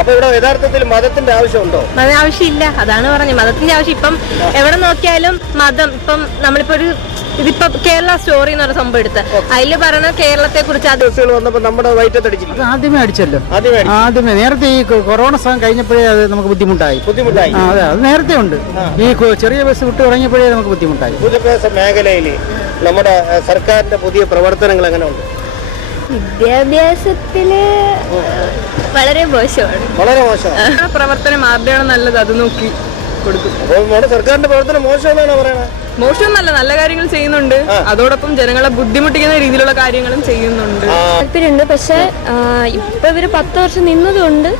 അപ്പൊ ഇവിടെ യഥാർത്ഥത്തിൽ മതത്തിന്റെ ആവശ്യമുണ്ടോ? ആവശ്യമില്ല, അതാണ് പറഞ്ഞത്. മതത്തിന്റെ ആവശ്യം ഇപ്പം എവിടെ നോക്കിയാലും മതം. ഇപ്പം നമ്മളിപ്പോ ഇതിപ്പോ കേരള സ്റ്റോറി എന്ന് പറഞ്ഞ സംഭവം എടുത്ത് അതില് പറഞ്ഞ കേരളത്തെ കുറിച്ച് ബസ്സുകൾ വന്നപ്പോ നമ്മുടെ വയറ്റത്തടിച്ചില്ല. ആദ്യമേ അടിച്ചല്ലോ, ആദ്യമേ. നേരത്തെ ഈ കൊറോണ സമയം കഴിഞ്ഞപ്പോഴേ അത് നമുക്ക് ബുദ്ധിമുട്ടായി. അതെ, അത് നേരത്തെ ഉണ്ട്. ഈ ചെറിയ ബസ് വിട്ട് തുടങ്ങിയപ്പോഴേ നമുക്ക് ബുദ്ധിമുട്ടായി. വിദ്യാഭ്യാസ മേഖലയിൽ നമ്മുടെ സർക്കാരിന്റെ പുതിയ പ്രവർത്തനങ്ങൾ എങ്ങനെ ഉണ്ട്? വിദ്യാഭ്യാസത്തില് വളരെ മോശമാണ്. വളരെ മോശമാണ്. പ്രവർത്തനം ആരുടെയാണ് നല്ലത് അത് നോക്കി കൊടുക്കും. സർക്കാരിന്റെ പ്രവർത്തനം മോശമെന്നാണ് പറയുന്നത്. മോശമൊന്നല്ല, നല്ല കാര്യങ്ങൾ ചെയ്യുന്നുണ്ട്. അതോടൊപ്പം ജനങ്ങളെ ബുദ്ധിമുട്ടിക്കുന്ന രീതിയിലുള്ള കാര്യങ്ങളും ചെയ്യുന്നുണ്ട്. താല്പര്യമുണ്ട്, പക്ഷെ ഇപ്പൊ ഇവര് 10 വർഷം നിന്നതുകൊണ്ട്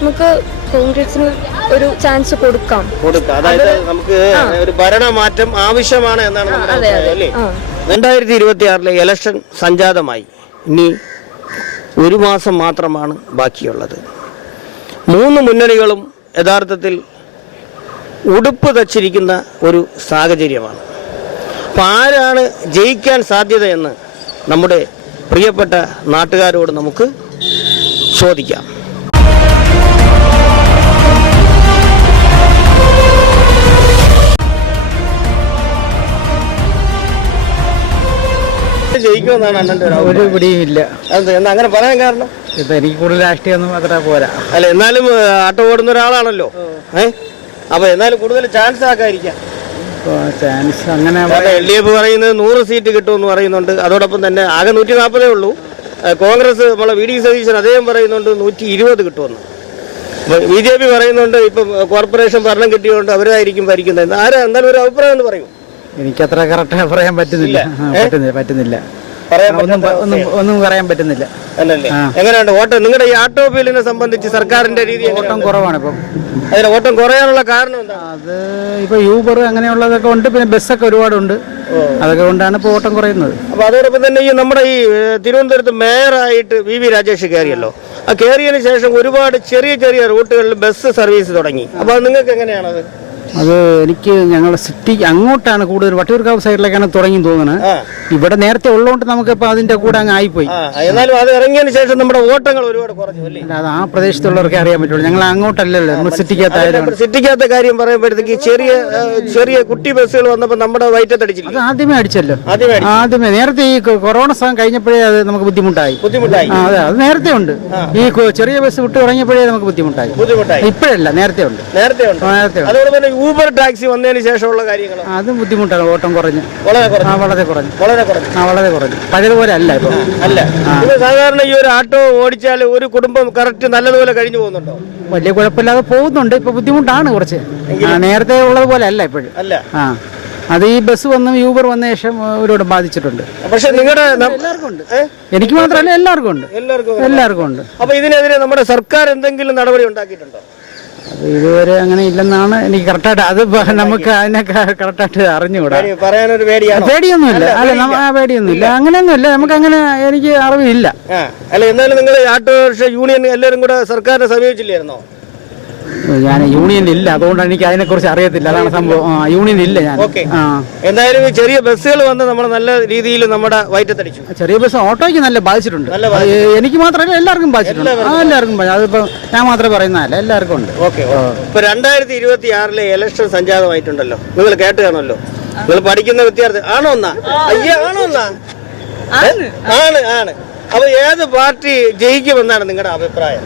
നമുക്ക് കോൺഗ്രസിന് ഒരു ചാൻസ് കൊടുക്കാം. അതായത് നമുക്ക് ഒരു ഭരണമാറ്റം ആവശ്യമാണ് എന്നാണ്. 2026 ഇലക്ഷൻ സംജാതമായി. ഇനി ഒരു മാസം മാത്രമാണ് ബാക്കിയുള്ളത്. 3 മുന്നണികളും യഥാർത്ഥത്തിൽ ഉടുപ്പ് തച്ചിരിക്കുന്ന ഒരു സാഹചര്യമാണ്. അപ്പം ആരാണ് ജയിക്കാൻ സാധ്യതയെന്ന് നമ്മുടെ പ്രിയപ്പെട്ട നാട്ടുകാരോട് നമുക്ക് ചോദിക്കാം. ജയിക്കുമെന്നാണ് അണ്ണന്റെ ഒരു പിടിയും ഇല്ല. എന്താ അങ്ങനെ പറയാൻ കാരണം? ഇപ്പൊ എനിക്ക് കൂടുതൽ രാഷ്ട്രീയമൊന്നും അത്ര പോരാ. അല്ല, എന്നാലും ആട്ടോ ഓടുന്ന ഒരാളാണല്ലോ. അപ്പൊ എന്നാലും കൂടുതൽ ചാൻസ് ആക്കാതിരിക്കാം. ചാൻസ് അങ്ങനെ LDF പറയുന്നത് 100 സീറ്റ് കിട്ടുമെന്ന് പറയുന്നുണ്ട്. അതോടൊപ്പം തന്നെ ആകെ 140 ഉള്ളൂ. കോൺഗ്രസ് നമ്മളെ VD സതീശൻ അദ്ദേഹം പറയുന്നുണ്ട് 120 കിട്ടുമെന്ന്. BJP പറയുന്നുണ്ട് ഇപ്പം കോർപ്പറേഷൻ ഭരണം കിട്ടിയതുകൊണ്ട് അവരായിരിക്കും ഭരിക്കുന്നത്. ആരാ എന്നാലും ഒരു അഭിപ്രായം എന്ന് പറയും. എനിക്കത്ര കറക്റ്റ് പറയാൻ പറ്റുന്നില്ല. ഒന്നും പറയാൻ പറ്റുന്നില്ല. എങ്ങനെയുണ്ട് വോട്ട്? നിങ്ങളുടെ ഈ ആട്ടോ ബില്ലിനെ സംബന്ധിച്ച് സർക്കാരിന്റെ രീതി ഓട്ടം കുറവാണ് ഇപ്പം. അതിന് ഓട്ടം കുറയാനുള്ള കാരണം എന്താ? അത് ഇപ്പൊ യൂബർ അങ്ങനെയുള്ളതൊക്കെ ഉണ്ട്, പിന്നെ ബസ്സൊക്കെ ഒരുപാടുണ്ട്. അതൊക്കെ കൊണ്ടാണ് ഇപ്പൊ ഓട്ടം കുറയുന്നത്. അപ്പൊ അതോടൊപ്പം തന്നെ ഈ നമ്മുടെ ഈ തിരുവനന്തപുരത്ത് മേയറായിട്ട് VV രാജേഷ് കയറിയല്ലോ. ആ കയറിയതിനു ശേഷം ഒരുപാട് ചെറിയ ചെറിയ റൂട്ടുകളിൽ ബസ് സർവീസ് തുടങ്ങി. അപ്പൊ അത് നിങ്ങൾക്ക് എങ്ങനെയാണത്? അത് എനിക്ക് ഞങ്ങളുടെ സിറ്റി അങ്ങോട്ടാണ് കൂടുതൽ, വട്ടിയൂർക്കാവ് സൈഡിലേക്കാണ് തുടങ്ങി തോന്നുന്നത്. ഇവിടെ നേരത്തെ ഉള്ളതുകൊണ്ട് നമുക്ക് ഇപ്പൊ അതിന്റെ കൂടെ അങ്ങ് ആയിപ്പോയി. എന്നാലും അത് ഇറങ്ങിയതിന് ശേഷം നമ്മുടെ ഓട്ടങ്ങൾ ഒരുപാട് കുറഞ്ഞു അല്ലേ? അത് ആ പ്രദേശത്തുള്ളവർക്ക് അറിയാൻ പറ്റുള്ളൂ. ഞങ്ങൾ അങ്ങോട്ടല്ലല്ലോ, നമ്മൾ സിറ്റിക്കകത്തായാലും. സിറ്റിക്കകത്തെ കാര്യം പറയുമ്പോഴത്തേക്ക് ചെറിയ ചെറിയ കുട്ടി ബസ്സുകൾ വന്നപ്പോൾ നമ്മുടെ വയറ്റത്തടിച്ചില്ല. അത് ആദ്യമേ അടിച്ചല്ലോ, ആദ്യമേ. നേരത്തെ ഈ കൊറോണ സമയം കഴിഞ്ഞപ്പോഴേ അത് നമുക്ക് ബുദ്ധിമുട്ടായി. അതെ, അത് നേരത്തെ ഉണ്ട്. ഈ ചെറിയ ബസ് വിട്ട് തുടങ്ങിയപ്പോഴേ നമുക്ക് ബുദ്ധിമുട്ടായി. ഇപ്പോഴല്ല, നേരത്തെ ഉണ്ട്. ഊബർ ടാക്സി വന്നതിന് ശേഷമുള്ള കാര്യങ്ങൾ അത് ബുദ്ധിമുട്ടാണ്. ഓട്ടം കുറഞ്ഞു, വളരെ കുറഞ്ഞു. പഴയതുപോലെ അല്ല ഇപ്പൊ. അല്ല, സാധാരണ ഈ ഒരു ആട്ടോ ഓടിച്ചാൽ ഒരു കുടുംബം കറക്റ്റ് നല്ലതുപോലെ കഴിഞ്ഞു പോകുന്നുണ്ടോ? വലിയ കുഴപ്പമില്ലാതെ പോകുന്നുണ്ട്. ഇപ്പൊ ബുദ്ധിമുട്ടാണ് കുറച്ച്. നേരത്തെ ഉള്ളതുപോലെ അല്ല ഇപ്പോഴും. അത് ഈ ബസ് വന്നും യൂബർ വന്ന ശേഷം ഒരുപാട് ബാധിച്ചിട്ടുണ്ട്. പക്ഷെ നിങ്ങളുടെ എല്ലാവർക്കും ഉണ്ട്, എനിക്ക് മാത്രമല്ല എല്ലാവർക്കും ഉണ്ട്. അപ്പൊ ഇതിനെതിരെ നമ്മുടെ സർക്കാർ എന്തെങ്കിലും നടപടി ഉണ്ടാക്കിയിട്ടുണ്ടോ? അത് ഇതുവരെ അങ്ങനെ ഇല്ലെന്നാണ് എനിക്ക് കറക്റ്റായിട്ട്. അത് നമുക്ക് അതിനെ കറക്റ്റായിട്ട് അറിഞ്ഞുകൂടാ. പറയാനൊരു പേടിയൊന്നുമില്ല. പേടിയൊന്നുമില്ല, അങ്ങനെയൊന്നുമില്ല. നമുക്ക് അങ്ങനെ എനിക്ക് അറിവില്ല. അല്ല, എന്നാലും നിങ്ങൾ ആട്ടോ യൂണിയൻ എല്ലാവരും കൂടെ സർക്കാരിനെ സമീപിച്ചില്ലായിരുന്നോ? ഞാൻ യൂണിയൻ ഇല്ല, അതുകൊണ്ടാണ് എനിക്ക് അതിനെ കുറിച്ച് അറിയത്തില്ല. അതാണ് സംഭവം. യൂണിയൻ ഇല്ല ഞാൻ. എന്തായാലും ചെറിയ ബസ്സുകൾ വന്ന് നമ്മൾ നല്ല രീതിയിൽ നമ്മുടെ വയറ്റത്തടിച്ചു. ചെറിയ ബസ് ഓട്ടോയ്ക്ക് നല്ല ബാധിച്ചിട്ടുണ്ട്. എനിക്ക് മാത്രമല്ല, എല്ലാവർക്കും ബാധിച്ചിട്ടുണ്ട്. എല്ലാവർക്കും. അതിപ്പോ ഞാൻ മാത്രമേ പറയുന്നതല്ല, എല്ലാവർക്കും ഉണ്ട്. ഇപ്പൊ 2026 ഇലക്ഷൻ സംജാതമായിട്ടുണ്ടല്ലോ. നിങ്ങൾ കേട്ട് കാണുമല്ലോ. നിങ്ങൾ പഠിക്കുന്ന വിദ്യാർത്ഥി ആണോ എന്നാ? ആണ്. അപ്പൊ ഏത് പാർട്ടി ജയിക്കുമെന്നാണ് നിങ്ങളുടെ അഭിപ്രായം?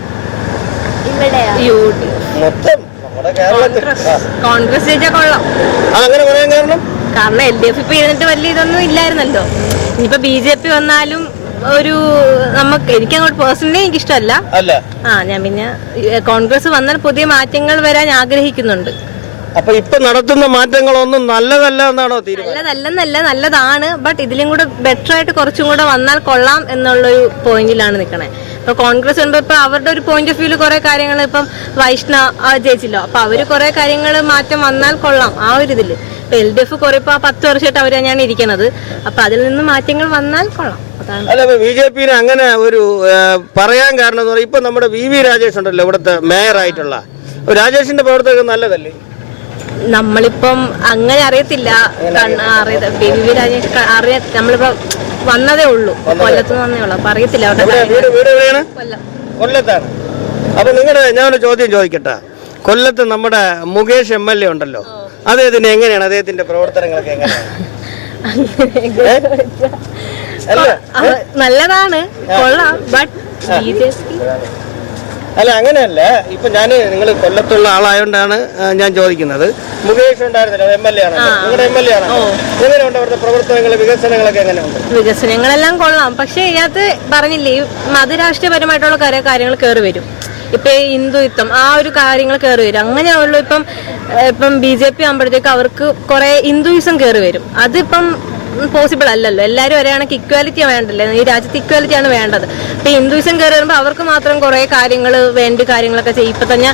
മൊത്തം നമ്മുടെ കേരളത്തിൽ കോൺഗ്രസ് ജയിച്ചാൽ കൊള്ളാം. അതങ്ങനെ പറയാൻ കാരണം LDF ഇപ്പൊ ഇരുന്നിട്ട് വലിയ ഇതൊന്നും ഇല്ലായിരുന്നല്ലോ. ഇനിയിപ്പോ BJP വന്നാലും ഒരു എനിക്കങ്ങോട്ട് പേഴ്സണലി എനിക്ക് ഇഷ്ടമല്ല. ഞാൻ പിന്നെ കോൺഗ്രസ് വന്നാൽ പുതിയ മാറ്റങ്ങൾ വരാൻ ആഗ്രഹിക്കുന്നുണ്ട്. അപ്പൊ ഇപ്പൊ നടത്തുന്ന മാറ്റങ്ങളൊന്നും നല്ലതല്ല എന്നാണോ തീരുമാനം? നല്ലതാണ്. ബട്ട് ഇതിലും കൂടെ ബെറ്റർ ആയിട്ട് കുറച്ചും കൂടെ വന്നാൽ കൊള്ളാം എന്നുള്ളൊരു പോയിന്റിലാണ് നിൽക്കണേ. ഇപ്പൊ കോൺഗ്രസ് വരുമ്പോ ഇപ്പൊ അവരുടെ ഒരു പോയിന്റ് ഓഫ് വ്യൂ കുറെ കാര്യങ്ങൾ ഇപ്പം വൈഷ്ണവ് ജയിച്ചില്ലോ. അപ്പൊ അവര് കുറെ കാര്യങ്ങൾ മാറ്റം വന്നാൽ കൊള്ളാം ആ ഒരു ഇതില്. ഇപ്പൊ LDF കുറെ ഇപ്പൊ 10 വർഷമായിട്ട് അവര് തന്നെയാണ് ഇരിക്കുന്നത്. അപ്പൊ അതിൽ നിന്ന് മാറ്റങ്ങൾ വന്നാൽ കൊള്ളാം. അല്ല, BJP അങ്ങനെ ഒരു പറയാൻ കാരണം എന്ന് പറഞ്ഞാൽ ഇപ്പൊ നമ്മുടെ VV രാജേഷ് ഉണ്ടല്ലോ, ഇവിടുത്തെ മേയർ ആയിട്ടുള്ള രാജേഷിന്റെ പ്രവർത്തകർ നല്ലതല്ലേ? നമ്മളിപ്പം അങ്ങനെ അറിയത്തില്ല. VV രാജേഷ് നമ്മളിപ്പോ വന്നതേ ഉള്ളൂ, കൊല്ലത്ത് വന്നേ ഉള്ളൂ. അപ്പൊ അറിയത്തില്ല. കൊല്ലത്താണ്. അപ്പൊ ഞാനൊരു ചോദ്യം ചോദിക്കട്ടെ. കൊല്ലത്ത് നമ്മുടെ മുകേഷ് MLA ഉണ്ടല്ലോ, അദ്ദേഹത്തിന് എങ്ങനെയാണ് അദ്ദേഹത്തിന്റെ പ്രവർത്തനങ്ങളൊക്കെ എങ്ങനെയാണ്? നല്ലതാണ്, കൊള്ളാം. ബട്ട് അല്ല, അങ്ങനെയല്ല. ഇപ്പൊ നിങ്ങൾ കൊല്ലത്തുള്ള ആളായോണ്ടാണ് ഞാൻ ചോദിക്കുന്നത്. മുകേഷ് ഉണ്ടായിരുന്നല്ലോ, MLA ആണല്ലോ, നിങ്ങളുടെ MLA ആണല്ലോ. എങ്ങനെയുണ്ട് അവിടുത്തെ പ്രവർത്തനങ്ങൾ, വികസനങ്ങളൊക്കെ എങ്ങനെയുണ്ട്? വികസനങ്ങളെല്ലാം കൊള്ളാം. പക്ഷെ ഇതിനകത്ത് പറഞ്ഞില്ലേ, മതരാഷ്ട്രീയപരമായിട്ടുള്ള കാര്യങ്ങൾ കയറി വരും. ഇപ്പൊ ഹിന്ദുത്വം ആ ഒരു കാര്യങ്ങൾ കയറി വരും. അങ്ങനെയാവുള്ളൂ. ഇപ്പം BJP ആകുമ്പോഴത്തേക്ക് അവർക്ക് കുറെ ഹിന്ദുയിസം കയറി വരും. അതിപ്പം പോസിബിൾ അല്ലല്ലോ. എല്ലാവരും ഒരേ കണക്ക് ഇക്വാലിറ്റി വേണ്ടല്ലോ. ഈ രാജ്യത്ത് ഇക്വാലിറ്റിയാണ് വേണ്ടത്. ഇപ്പൊ ഹിന്ദുയിസം കയറി വരുമ്പോൾ അവർക്ക് മാത്രം കുറെ കാര്യങ്ങൾ കാര്യങ്ങളൊക്കെ ചെയ്യും. ഇപ്പൊ തന്നെ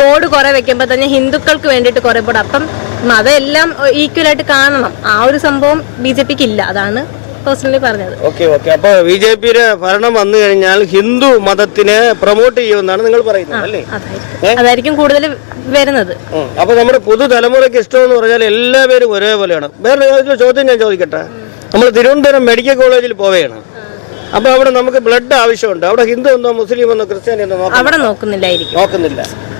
ബോർഡ് കുറെ വെക്കുമ്പോ തന്നെ ഹിന്ദുക്കൾക്ക് വേണ്ടിയിട്ട് കുറെ ബോർഡ്. അപ്പം മതം എല്ലാം ഈക്വലായിട്ട് കാണണം. ആ ഒരു സംഭവം BJPക്ക് ഇല്ല. അതാണ് പേഴ്സണലി പറഞ്ഞത്. ഓക്കെ. അപ്പൊ BJPയുടെ ഭരണം വന്നു കഴിഞ്ഞാൽ ഹിന്ദു മതത്തിനെ പ്രൊമോട്ട് ചെയ്യുമെന്നാണ് നിങ്ങൾ പറയുന്നത് അല്ലേ? അതായിരിക്കും കൂടുതൽ വരുന്നത്. അപ്പൊ നമ്മുടെ പുതുതലമുറയ്ക്ക് ഇഷ്ടമെന്ന് പറഞ്ഞാൽ എല്ലാവരും ഒരേപോലെയാണ്. വേറെ ചോദ്യം ഞാൻ ചോദിക്കട്ടെ. നമ്മൾ തിരുവനന്തപുരം മെഡിക്കൽ കോളേജിൽ പോവുകയാണ്. അപ്പൊ അവിടെ നമുക്ക് ബ്ലഡ് ആവശ്യമുണ്ട്. അവിടെ ഹിന്ദു എന്നോ മുസ്ലിം എന്നോ ക്രിസ്ത്യാനി എന്നോ അവിടെ നോക്കുന്നില്ല.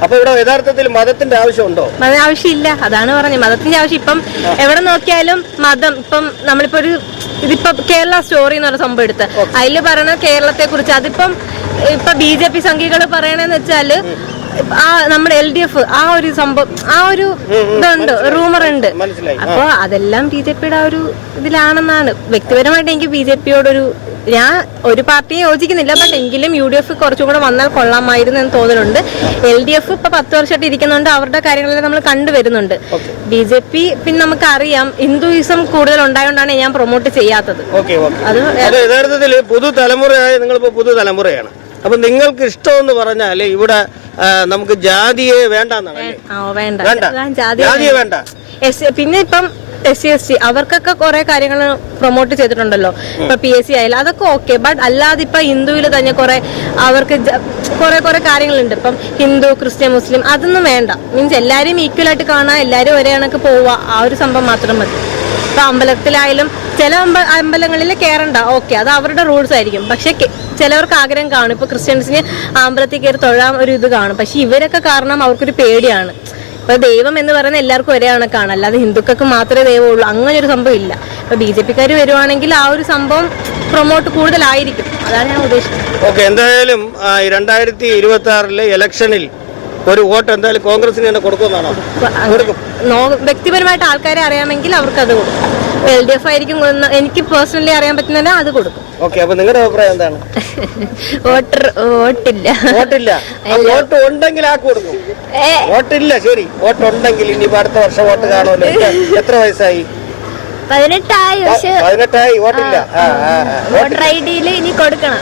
അപ്പൊ ഇവിടെ യഥാർത്ഥത്തിൽ മതത്തിന്റെ ആവശ്യമുണ്ടോ? ആവശ്യമില്ല. അതാണ് പറഞ്ഞത്, മതത്തിന്റെ ആവശ്യം. ഇപ്പം എവിടെ നോക്കിയാലും മതം. ഇപ്പം നമ്മളിപ്പോ ഇതിപ്പോ കേരള സ്റ്റോറി എന്ന് പറഞ്ഞ സംഭവം എടുത്ത് അതില് പറയണ കേരളത്തെ കുറിച്ച്. അതിപ്പം ഇപ്പൊ BJP സംഘികൾ പറയണെന്ന് വെച്ചാല് നമ്മുടെ LDF ആ ഒരു സംഭവം, ആ ഒരു ഇതുണ്ട്, റൂമർ ഉണ്ട്. അപ്പൊ അതെല്ലാം BJPയുടെ ആ ഒരു ഇതിലാണെന്നാണ്. വ്യക്തിപരമായിട്ട് എനിക്ക് BJPയോടൊരു, ഞാൻ ഒരു പാർട്ടിയെ യോജിക്കുന്നില്ല. ബട്ട് എങ്കിലും UDF കുറച്ചും കൂടെ വന്നാൽ കൊള്ളാമായിരുന്നു എന്ന് തോന്നലുണ്ട്. LDF ഇപ്പൊ 10 വർഷമായിട്ട് ഇരിക്കുന്നുണ്ട്. അവരുടെ കാര്യങ്ങളെല്ലാം നമ്മൾ കണ്ടുവരുന്നുണ്ട്. BJP പിന്നെ നമുക്കറിയാം ഹിന്ദുയിസം കൂടുതൽ ഉണ്ടായതുകൊണ്ടാണ് ഞാൻ പ്രൊമോട്ട് ചെയ്യാത്തത്. അത് യഥാർത്ഥത്തിൽ പുതുതലമുറയായ നിങ്ങളിപ്പോ പുതുതലമുറയാണ്. അപ്പൊ നിങ്ങൾക്ക് ഇഷ്ടമെന്ന് പറഞ്ഞാല് ഇവിടെ നമുക്ക് ജാതിയെ വേണ്ടെന്നാണ്. ജാതിയെ വേണ്ട. പിന്നെ ഇപ്പം SC അവർക്കൊക്കെ കുറെ കാര്യങ്ങൾ പ്രൊമോട്ട് ചെയ്തിട്ടുണ്ടല്ലോ. ഇപ്പൊ PSC ആയാലും അതൊക്കെ ഓക്കെ. ബട്ട് അല്ലാതെ ഇപ്പൊ ഹിന്ദുവിൽ തന്നെ അവർക്ക് കുറെ കാര്യങ്ങളുണ്ട്. ഇപ്പം ഹിന്ദു, ക്രിസ്ത്യൻ, മുസ്ലിം അതൊന്നും വേണ്ട. മീൻസ് എല്ലാരും ഈക്വൽ ആയിട്ട് കാണാൻ, എല്ലാരും ഒരേ കണക്ക് പോവുക, ആ ഒരു സംഭവം മാത്രം മതി. ഇപ്പൊ അമ്പലത്തിലായാലും ചില അമ്പലങ്ങളിൽ കയറണ്ട, ഓക്കെ, അത് അവരുടെ റൂൾസ് ആയിരിക്കും. പക്ഷെ ചിലവർക്ക് ആഗ്രഹം കാണും. ഇപ്പൊ ക്രിസ്ത്യൻസിന് അമ്പലത്തിൽ കയറി തൊഴാൻ ഒരു ഇത് കാണും. പക്ഷെ ഇവരൊക്കെ കാരണം അവർക്കൊരു പേടിയാണ്. ഇപ്പൊ ദൈവം എന്ന് പറയുന്നത് എല്ലാവർക്കും ഒരേ കണക്കാണ്, അല്ലാതെ ഹിന്ദുക്കൾക്ക് മാത്രമേ ദൈവമുള്ളൂ, അങ്ങനെ ഒരു സംഭവം ഇല്ല. ഇപ്പൊ BJPക്കാർ വരുവാണെങ്കിൽ ആ ഒരു സംഭവം പ്രൊമോട്ട് കൂടുതലായിരിക്കും. അതാണ് ഞാൻ ഉദ്ദേശിക്കുന്നത്. ഓക്കെ. എന്തായാലും 2026 ഇലക്ഷനിൽ ഒരു വോട്ട് എന്തായാലും കോൺഗ്രസിന് തന്നെ കൊടുക്കുമെന്നാണോ? വ്യക്തിപരമായിട്ട് ആൾക്കാരെ അറിയാമെങ്കിൽ അവർക്ക് അത് കൊടുക്കും. LDF ആയിരിക്കും എനിക്ക് പേഴ്സണലി അറിയാൻ പറ്റുന്ന അത് കൊടുക്കും. ഓക്കെ. അപ്പൊ നിങ്ങളുടെ അഭിപ്രായം എന്താണ്? വോട്ടില്ല. വോട്ട് ഉണ്ടെങ്കിൽ ആ കൊടുക്കും. വോട്ടില്ല, ശരി. വോട്ട് ഉണ്ടെങ്കിൽ ഇനി അടുത്ത വർഷം വോട്ട് കാണുമല്ലോ. എത്ര വയസ്സായി? 18ആയി. വോട്ടില്ല. വോട്ടർ ഐഡിയിൽ ഇനി കൊടുക്കണം.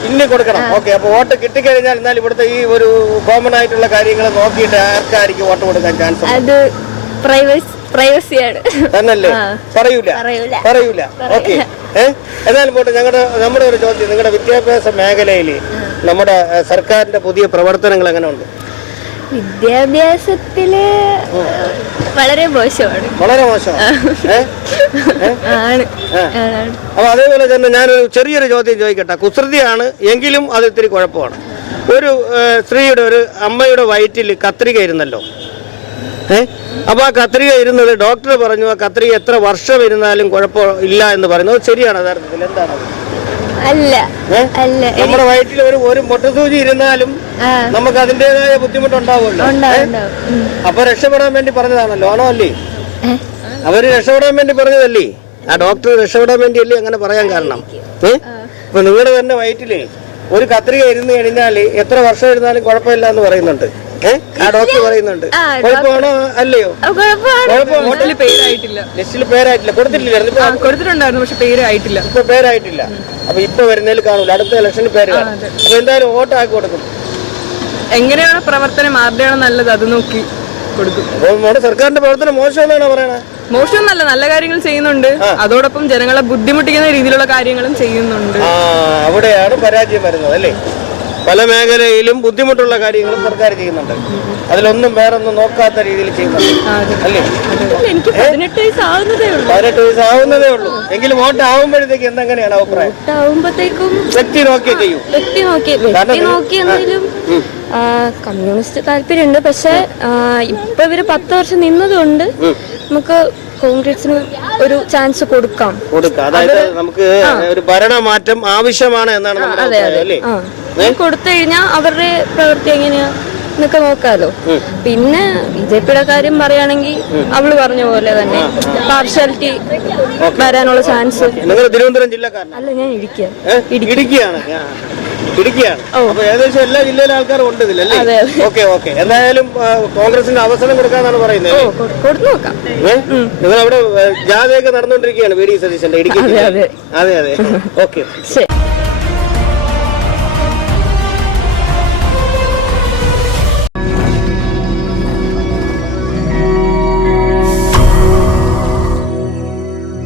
ഓക്കെ. അപ്പൊ വോട്ട് കിട്ടിക്കഴിഞ്ഞാൽ എന്നാൽ ഇവിടുത്തെ ഈ ഒരു കോമൺ ആയിട്ടുള്ള കാര്യങ്ങൾ നോക്കിയിട്ട് ആർക്കായിരിക്കും വോട്ട് കൊടുക്കാൻ ചാൻസ്? അത് പ്രൈവസിയാണ്. തന്നല്ലേ? പറയൂല. ഓക്കെ. എന്നാലും പോട്ടെ. നമ്മുടെ ഒരു ചോദ്യം, നിങ്ങളുടെ വിദ്യാഭ്യാസ മേഖലയിൽ നമ്മുടെ സർക്കാരിന്റെ പുതിയ പ്രവർത്തനങ്ങൾ എങ്ങനെയുണ്ട്? വിദ്യാഭ്യാസത്തില് വളരെ മോശമാണ്. അപ്പൊ അതേപോലെ തന്നെ ഞാനൊരു ചെറിയൊരു ചോദ്യം ചോദിക്കട്ടെ. കുസൃതിയാണ് എങ്കിലും അത് ഇത്തിരി കുഴപ്പമാണ്. ഒരു സ്ത്രീയുടെ, ഒരു അമ്മയുടെ വയറ്റിൽ കത്രിക ഇരുന്നല്ലോ. അപ്പൊ ആ കത്രിക ഇരുന്നത് ഡോക്ടർ പറഞ്ഞു ആ കത്രിക എത്ര വർഷം ഇരുന്നാലും കുഴപ്പമില്ല എന്ന് പറയുന്നത് ശരിയാണ് യഥാർത്ഥത്തിൽ? എന്താണ്? നമ്മുടെ വയറ്റിൽ ഒരു മൊട്ടസൂചി ഇരുന്നാലും നമുക്ക് അതിൻ്റെതായ ബുദ്ധിമുട്ടുണ്ടാവുമല്ലോ. അപ്പൊ രക്ഷപ്പെടാൻ വേണ്ടി പറഞ്ഞതാണല്ലോ, ആണോ അല്ലേ? അവര് രക്ഷപ്പെടാൻ വേണ്ടി പറഞ്ഞതല്ലേ? ആ ഡോക്ടർ രക്ഷപ്പെടാൻ വേണ്ടിയല്ലേ അങ്ങനെ പറയാൻ കാരണം? ഇപ്പൊ നിങ്ങളുടെ തന്നെ വയറ്റിലേ ഒരു കത്രിക ഇരുന്ന് കഴിഞ്ഞാല് എത്ര വർഷം ഇരുന്നാലും കുഴപ്പമില്ല എന്ന് പറയുന്നുണ്ട്. ആ ഡോക്ടർ പറയുന്നുണ്ട്. കുഴപ്പമാണോ അല്ലയോ? ലിസ്റ്റിൽ പേരായിട്ടില്ല. കൊടുത്തിട്ടുണ്ടായിരുന്നു, പക്ഷെ പേരായിട്ടില്ല. ഇപ്പൊ പേരായിട്ടില്ല. അപ്പൊ ഇപ്പൊ വരുന്നതിൽ കാണൂല, അടുത്ത ഇലക്ഷനിൽ പേര് കാണും. അപ്പൊ എന്തായാലും വോട്ട് ആക്കി കൊടുക്കും. എങ്ങനെയാണോ പ്രവർത്തനം, ആരുടെയാണോ നല്ലത് അത് നോക്കി കൊടുക്കും. അപ്പോൾ സർക്കാരിന്റെ പ്രവർത്തനം മോശമെന്നാണോ പറയണത്? മോശമൊന്നല്ല, നല്ല കാര്യങ്ങൾ ചെയ്യുന്നുണ്ട്. അതോടൊപ്പം ജനങ്ങളെ ബുദ്ധിമുട്ടിക്കുന്ന രീതിയിലുള്ള കാര്യങ്ങളും ചെയ്യുന്നുണ്ട്. അവിടെയാണ് പരാജയം വരുന്നത് അല്ലേ? പല മേഖലയിലും ബുദ്ധിമുട്ടുള്ള കാര്യങ്ങളും സർക്കാർ ചെയ്യുന്നുണ്ട്. അതിലൊന്നും വേറൊന്നും നോക്കാത്ത രീതിയിൽ ചെയ്യുന്നുണ്ട് അല്ലേ? എനിക്ക് 18 വയസ്സാവുന്നതേ ഉള്ളൂ. എങ്കിലും വോട്ട് ആവുമ്പോഴത്തേക്ക് എന്തെങ്ങനെയാണ് അഭിപ്രായം? ആവുമ്പോഴത്തേക്കും വ്യക്തി നോക്കിയേ ചെയ്യൂ. വ്യക്തി നോക്കി കമ്മ്യൂണിസ്റ്റ് താല്പര്യമുണ്ട്. പക്ഷെ ഇപ്പൊ ഇവര് 10 വർഷം നിന്നതുകൊണ്ട് നമുക്ക് കോൺഗ്രസിന് ഒരു ചാൻസ് കൊടുക്കാം. അതായത് നമുക്ക് ഒരു ഭരണമാറ്റം ആവശ്യമാണ് എന്നാണ് നമ്മുടെ അഭിപ്രായം, അല്ലേ? കൊടുത്തു കഴിഞ്ഞാൽ അവരുടെ പ്രവൃത്തി എങ്ങനെയാ എന്നൊക്കെ നോക്കാലോ. പിന്നെ ബിജെപിയുടെ കാര്യം പറയുകയാണെങ്കിൽ അവള് പറഞ്ഞ പോലെ തന്നെ പാർഷ്യാലിറ്റി വരാനുള്ള ചാൻസ്. നിങ്ങൾ തിരുവനന്തപുരം ജില്ലക്കാരൻ? അല്ല, ഞാൻ ഇടുക്കിയാണ്. അപ്പൊ ഏകദേശം എല്ലാ ജില്ലയിലെ ആൾക്കാരും ഉണ്ട് ഇതിലല്ലേ? Okay okay. എന്തായാലും കോൺഗ്രസിന് അവസരം കൊടുക്കാന്നാണ് പറയുന്നത്. കൊടുത്തു നോക്കാം. നിങ്ങൾ അവിടെ ജാഥയൊക്കെ നടന്നുകൊണ്ടിരിക്കുകയാണ് വി ഡി സതീശന്റെ ഇടുക്കി? അതെ അതെ. ഓക്കെ.